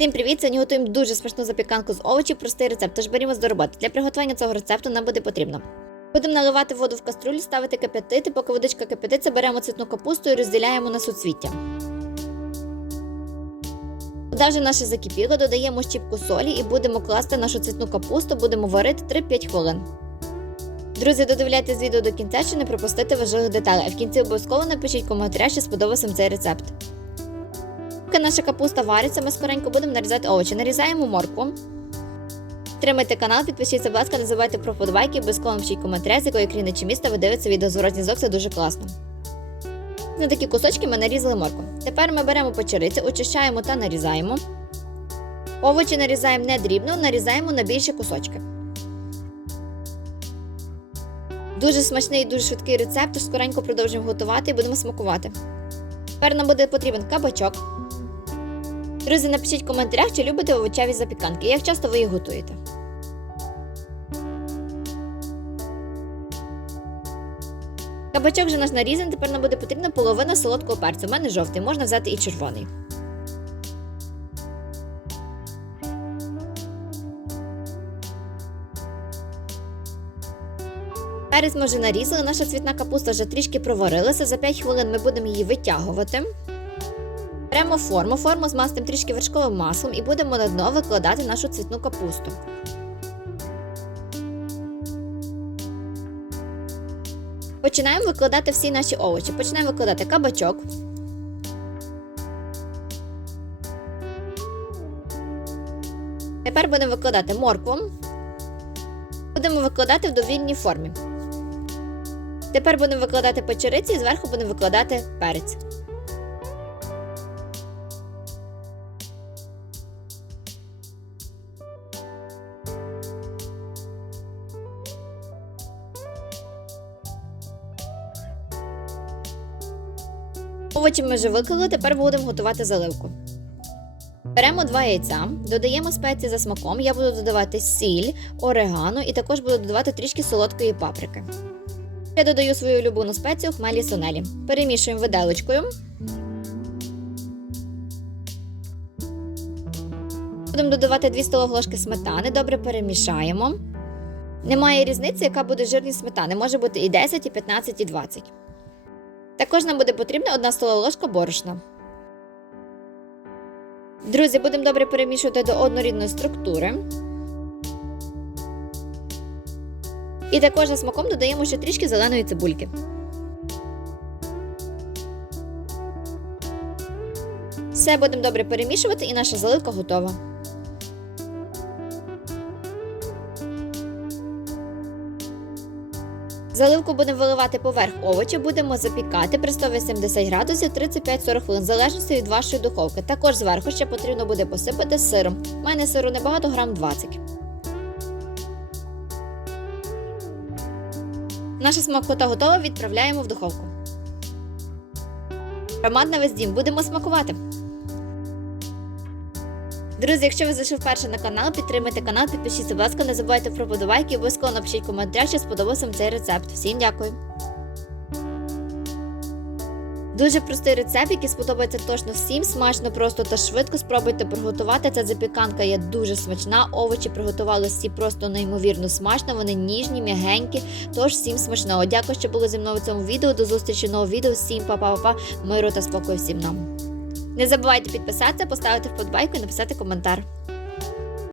Всім привіт! Сьогодні готуємо дуже смачну запіканку з овочів, простий рецепт, тож берімось до роботи. Для приготування цього рецепту нам буде потрібно. Будемо наливати воду в каструлю, ставити кип'ятити, поки водичка кипятиться, беремо цвітну капусту і розділяємо на суцвіття. Вода вже наша закипіла, додаємо щіпку солі і будемо класти нашу цвітну капусту, будемо варити 3-5 хвилин. Друзі, додивляйтесь відео до кінця, щоб не пропустити важливих деталей, а в кінці обов'язково напишіть коментаря, що сподобався цей рецепт. Поки наша капуста вариться, ми скоренько будемо нарізати овочі. Нарізаємо моркву. Підтримайте канал, підпишіться, будь ласка, не забувайте про вподобайки, обов'язково напишіть коментаря, з якої країни міста ви дивитеся відео зворотній зв'язок, це дуже класно. На такі кусочки ми нарізали моркву. Тепер ми беремо печериці, очищаємо та нарізаємо. Овочі нарізаємо не дрібно, нарізаємо на більші кусочки. Дуже смачний і дуже швидкий рецепт, скоренько продовжуємо готувати і будемо смакувати. Тепер нам буде потрібен кабачок. Друзі, напишіть в коментарях, чи любите овочеві запіканки, як часто ви їх готуєте. Кабачок вже наш нарізаний, тепер нам буде потрібна половина солодкого перцю. У мене жовтий, можна взяти і червоний. Перець ми вже нарізали, наша цвітна капуста вже трішки проварилася. За 5 хвилин ми будемо її витягувати. Беремо форму, форму змастимо трішки вершковим маслом і будемо на дно викладати нашу цвітну капусту. Починаємо викладати всі наші овочі. Починаємо викладати кабачок. Тепер будемо викладати моркву. Будемо викладати в довільній формі. Тепер будемо викладати печериці і зверху будемо викладати перець. Овочі ми вже виклали, тепер будемо готувати заливку. Беремо два яйця, додаємо спеції за смаком. Я буду додавати сіль, орегано і також буду додавати трішки солодкої паприки. Я додаю свою улюблену спецію хмелі сонелі. Перемішуємо виделочкою. Будемо додавати 2 столові ложки сметани, добре перемішаємо. Немає різниці, яка буде жирність сметани. Може бути і 10, і 15, і 20. Також нам буде потрібна 1 столова ложка борошна. Друзі, будемо добре перемішувати до однорідної структури. І також за смаком додаємо ще трішки зеленої цибульки. Все будемо добре перемішувати і наша заливка готова. Заливку будемо виливати поверх овочі, будемо запікати при 180 градусів 35-40 хвилин, в залежності від вашої духовки. Також зверху ще потрібно буде посипати сиром. У мене сиру небагато, грам 20. Наша смакота готова, відправляємо в духовку. Аромат на весь дім. Будемо смакувати. Друзі, якщо ви зайшли вперше на канал, підтримайте канал, підпишіться, будь ласка, не забувайте про подобайки обов'язково напишіть коментар, що сподобався вам цей рецепт. Всім дякую! Дуже простий рецепт, який сподобається точно всім. Смачно, просто та швидко спробуйте приготувати. Ця запіканка є дуже смачна. Овочі приготували всі просто неймовірно смачно. Вони ніжні, м'ягенькі. Тож всім смачного. Дякую, що були зі мною в цьому відео. До зустрічі в новому відео. Всім па-па-па-па, миру та спокою всім нам. Не забувайте підписатися, поставити вподобайку і написати коментар.